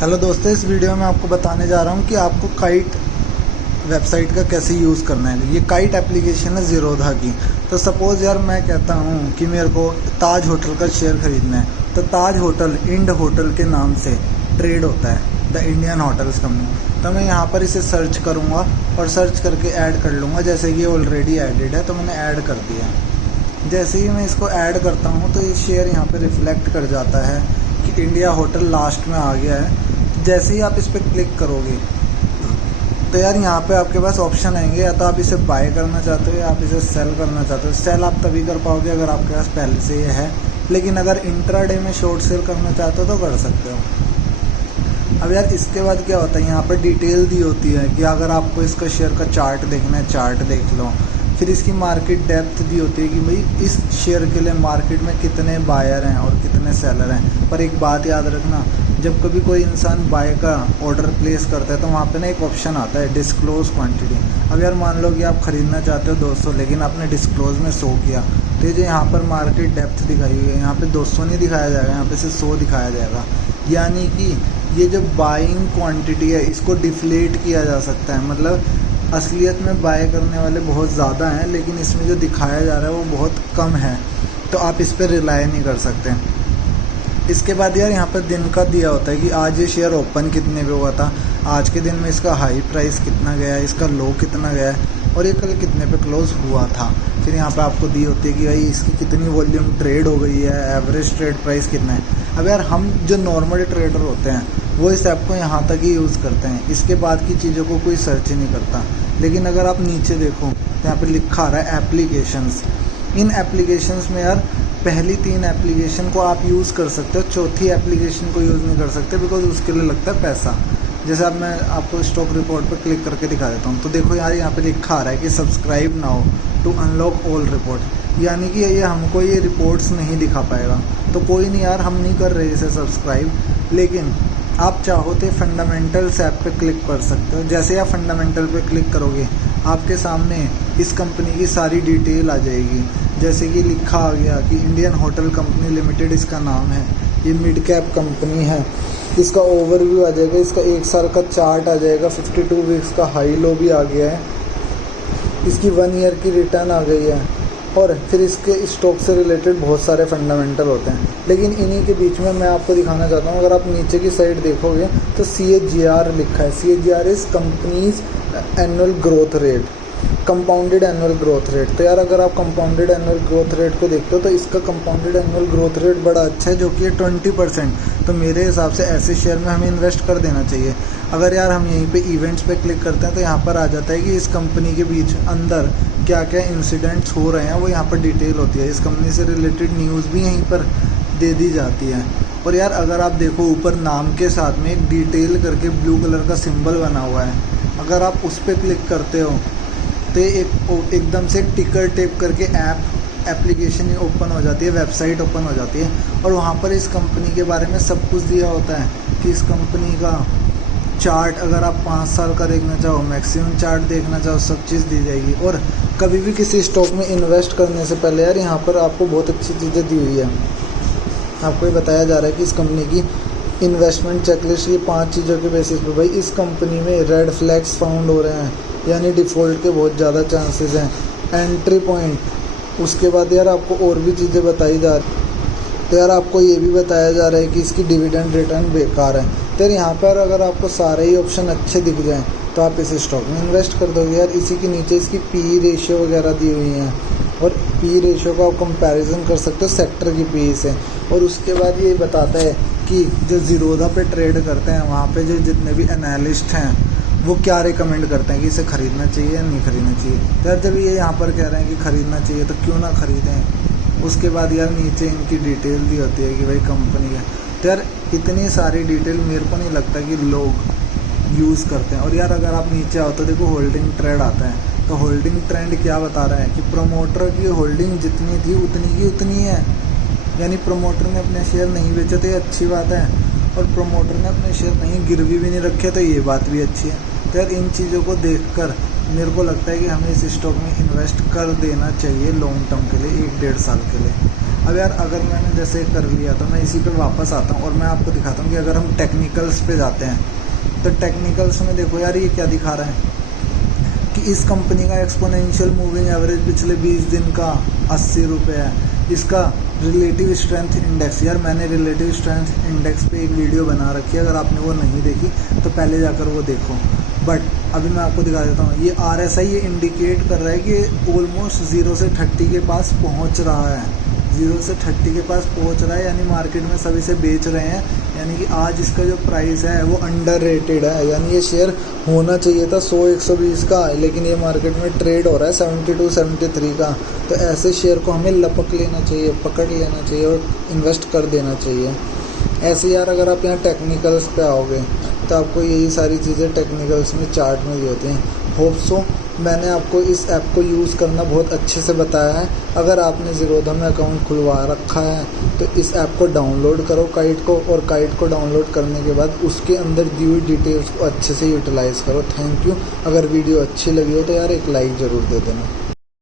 Hello दोस्तों, इस video में आपको बताने जा रहा हूँ कि आपको काइट वेबसाइट का कैसे यूज़ करना है। ये काइट एप्लीकेशन है ज़ीरोधा की। तो सपोज़ यार मैं कहता हूँ कि मेरे को ताज होटल का शेयर ख़रीदना है, तो ताज होटल इंड होटल के नाम से ट्रेड होता है, द इंडियन होटल्स कंपनी। तो मैं यहाँ पर इसे सर्च करूँगा और सर्च करके ऐड कर लूँगा। जैसे कि ये ऑलरेडी एडेड है तो मैंने ऐड कर दिया। जैसे ही मैं इसको ऐड करता हूँ तो ये शेयर यहाँ पे रिफ्लेक्ट कर जाता है कि इंडिया होटल लास्ट में आ गया है। जैसे ही आप इस पर क्लिक करोगे तो यार यहाँ पे आपके पास ऑप्शन आएंगे, या तो आप इसे बाय करना चाहते हो या आप इसे सेल करना चाहते हो। सेल आप तभी कर पाओगे अगर आपके पास पहले से ये है, लेकिन अगर इंट्राडे में शॉर्ट सेल करना चाहते हो तो कर सकते हो। अब यार इसके बाद क्या होता है, यहाँ पर डिटेल दी होती है कि अगर आपको इसका शेयर का चार्ट देखना है, चार्ट देख लो। फिर इसकी मार्केट डेप्थ दी होती है कि भाई इस शेयर के लिए मार्केट में कितने बायर हैं और कितने सेलर हैं। पर एक बात याद रखना, जब कभी कोई इंसान बाय का ऑर्डर प्लेस करता है तो वहाँ पे ना एक ऑप्शन आता है डिस्क्लोज क्वांटिटी। अब यार मान लो कि आप ख़रीदना चाहते हो 200, लेकिन आपने डिस्क्लोज में 100 किया, तो ये जो यहाँ पर मार्केट डेप्थ दिखाई हुई है, यहाँ पे 200 नहीं दिखाया जाएगा, यहाँ पे से 100 दिखाया जाएगा। यानी कि ये जो बाइंग क्वांटिटी है इसको डिफ्लेट किया जा सकता है। मतलब असलियत में बाय करने वाले बहुत ज़्यादा हैं, लेकिन इसमें जो दिखाया जा रहा है वो बहुत कम है, तो आप इस पर रिलाई नहीं कर सकते। इसके बाद यार यहाँ पर दिन का दिया होता है कि आज ये शेयर ओपन कितने पे हुआ था, आज के दिन में इसका हाई प्राइस कितना गया है, इसका लो कितना गया है और ये कल कितने पे क्लोज हुआ था। फिर यहाँ पे आपको दी होती है कि भाई इसकी कितनी वॉल्यूम ट्रेड हो गई है, एवरेज ट्रेड प्राइस कितना है। अब यार हम जो नॉर्मल ट्रेडर होते हैं वो इस ऐप को यहाँ तक ही यूज़ करते हैं, इसके बाद की चीज़ों को कोई सर्च ही नहीं करता। लेकिन अगर आप नीचे देखो तो यहाँ पे लिखा आ रहा है एप्लीकेशंस। इन एप्लीकेशंस में यार पहली 3 एप्लीकेशन को आप यूज़ कर सकते हो, चौथी एप्लीकेशन को यूज़ नहीं कर सकते, बिकॉज उसके लिए लगता है पैसा। जैसे अब मैं आपको स्टॉक रिपोर्ट पर क्लिक करके दिखा देता हूँ, तो देखो यार यहाँ पे लिखा आ रहा है कि subscribe now to unlock all report. यानी कि ये हमको ये रिपोर्ट्स नहीं दिखा पाएगा। तो कोई नहीं यार, हम नहीं कर रहे इसे सब्सक्राइब, लेकिन आप चाहो तो फंडामेंटल्स ऐप पे क्लिक कर सकते हो। जैसे आप फंडामेंटल पे क्लिक करोगे आपके सामने इस कंपनी की सारी डिटेल आ जाएगी। जैसे कि लिखा आ गया कि इंडियन होटल कंपनी लिमिटेड इसका नाम है, ये मिड कैप कंपनी है, इसका ओवरव्यू आ जाएगा, इसका 1 साल का चार्ट आ जाएगा, 52 वीक्स का हाई लो भी आ गया है, इसकी 1 ईयर की रिटर्न आ गई है, और फिर इसके स्टॉक से रिलेटेड बहुत सारे फंडामेंटल होते हैं। लेकिन इन्हीं के बीच में मैं आपको दिखाना चाहता हूँ, अगर आप नीचे की साइड देखोगे तो CAGR लिखा है। CAGR is companies annual growth rate, compounded annual growth rate. तो यार अगर आप कंपाउंडेड एनुअल ग्रोथ रेट को देखते हो तो इसका कंपाउंडेड एनुअल ग्रोथ रेट बड़ा अच्छा है, जो कि है 20%। तो मेरे हिसाब से ऐसे शेयर में हमें इन्वेस्ट कर देना चाहिए। अगर यार हम यहीं पे इवेंट्स पे क्लिक करते हैं तो यहाँ पर आ जाता है कि इस कंपनी के बीच अंदर क्या क्या इंसिडेंट्स हो रहे हैं, वो यहाँ पर डिटेल होती है। इस कंपनी से रिलेटेड न्यूज़ भी यहीं पर दे दी जाती है। और यार अगर आप देखो ऊपर नाम के साथ में एक डिटेल करके ब्लू कलर का सिंबल बना हुआ है, अगर आप उस पर क्लिक करते हो तो एकदम से टिकर टेप करके एप्लीकेशन ओपन हो जाती है, वेबसाइट ओपन हो जाती है, और वहाँ पर इस कंपनी के बारे में सब कुछ दिया होता है कि इस कंपनी का चार्ट अगर आप 5 साल का देखना चाहो, मैक्सिमम चार्ट देखना चाहो, सब चीज़ दी जाएगी। और कभी भी किसी स्टॉक में इन्वेस्ट करने से पहले यार यहाँ पर आपको बहुत अच्छी चीज़ें दी हुई है। आपको ये बताया जा रहा है कि इस कंपनी की इन्वेस्टमेंट चेकलिस्ट, ये 5 चीज़ों के बेसिस पे भाई इस कंपनी में रेड फ्लैग्स फाउंड हो रहे हैं, यानी डिफ़ॉल्ट के बहुत ज़्यादा चांसेस हैं। एंट्री पॉइंट, उसके बाद यार आपको और भी चीज़ें बताई जा रही। तो यार आपको ये भी बताया जा रहा है कि इसकी डिविडेंड रिटर्न बेकार है। तो यार यहाँ पर अगर आपको सारे ही ऑप्शन अच्छे दिख जाएँ तो आप इस स्टॉक में इन्वेस्ट कर दोगे। यार इसी के नीचे इसकी PE रेशियो वगैरह दी हुई हैं, और PE रेशियो का आप कंपैरिजन कर सकते हो सेक्टर की PE से। और उसके बाद ये बताता है कि जो ज़ीरोधा पे ट्रेड करते हैं वहाँ पे जो जितने भी एनालिस्ट हैं वो क्या रिकमेंड करते हैं कि इसे ख़रीदना चाहिए या नहीं ख़रीदना चाहिए। तो यार जब ये यहाँ पर कह रहे हैं कि ख़रीदना चाहिए तो क्यों ना ख़रीदें। उसके बाद यार नीचे इनकी डिटेल दी होती है कि भाई कंपनी है। तो यार इतनी सारी डिटेल मेरे को नहीं लगता कि लोग यूज़ करते हैं। और यार अगर आप नीचे आओ तो देखो होल्डिंग ट्रेंड आता है, तो होल्डिंग ट्रेंड क्या बता रहा है कि प्रमोटर की होल्डिंग जितनी थी उतनी की उतनी है, यानी प्रमोटर ने अपने शेयर नहीं बेचे तो ये अच्छी बात है, और प्रमोटर ने अपने शेयर नहीं गिरवी भी नहीं रखे तो ये बात भी अच्छी है। तो यार इन चीज़ों को देखकर मेरे को लगता है कि हमें इस स्टॉक में इन्वेस्ट कर देना चाहिए लॉन्ग टर्म के लिए, 1-1.5 साल के लिए। अब यार अगर मैंने जैसे कर लिया तो मैं इसी पे वापस आता हूँ और मैं आपको दिखाता हूँ कि अगर हम टेक्निकल्स पे जाते हैं तो टेक्निकल्स में देखो यार ये क्या दिखा रहा है कि इस कंपनी का एक्सपोनेंशियल मूविंग एवरेज पिछले 20 दिन का 80 रुपये है। इसका रिलेटिव स्ट्रेंथ इंडेक्स, यार मैंने रिलेटिव स्ट्रेंथ इंडेक्स पे एक वीडियो बना रखी है, अगर आपने वो नहीं देखी तो पहले जाकर वो देखो। बट अभी मैं आपको दिखा देता हूँ, ये RSI ये इंडिकेट कर रहा है कि ऑलमोस्ट 0 से 30 के पास पहुँच रहा है, 0 से 30 के पास पहुँच रहा है, यानी मार्केट में सभी से बेच रहे हैं। यानी कि आज इसका जो प्राइस है वो अंडर रेटेड है, यानी ये शेयर होना चाहिए था 100-120 का, लेकिन ये मार्केट में ट्रेड हो रहा है 72-73 का। तो ऐसे शेयर को हमें लपक लेना चाहिए, पकड़ लेना चाहिए और इन्वेस्ट कर देना चाहिए। ऐसे यार अगर आप यहाँ टेक्निकल्स पे आओगे तो आपको यही सारी चीज़ें टेक्निकल्स में चार्ट में दी होती हैं। होप सो मैंने आपको इस ऐप को यूज़ करना बहुत अच्छे से बताया है। अगर आपने ज़ीरोधा में अकाउंट खुलवा रखा है तो इस ऐप को डाउनलोड करो काइट को, और काइट को डाउनलोड करने के बाद उसके अंदर दी हुई डिटेल्स को अच्छे से यूटिलाइज़ करो। Thank you. अगर वीडियो अच्छी लगी हो तो यार एक लाइक ज़रूर दे देना।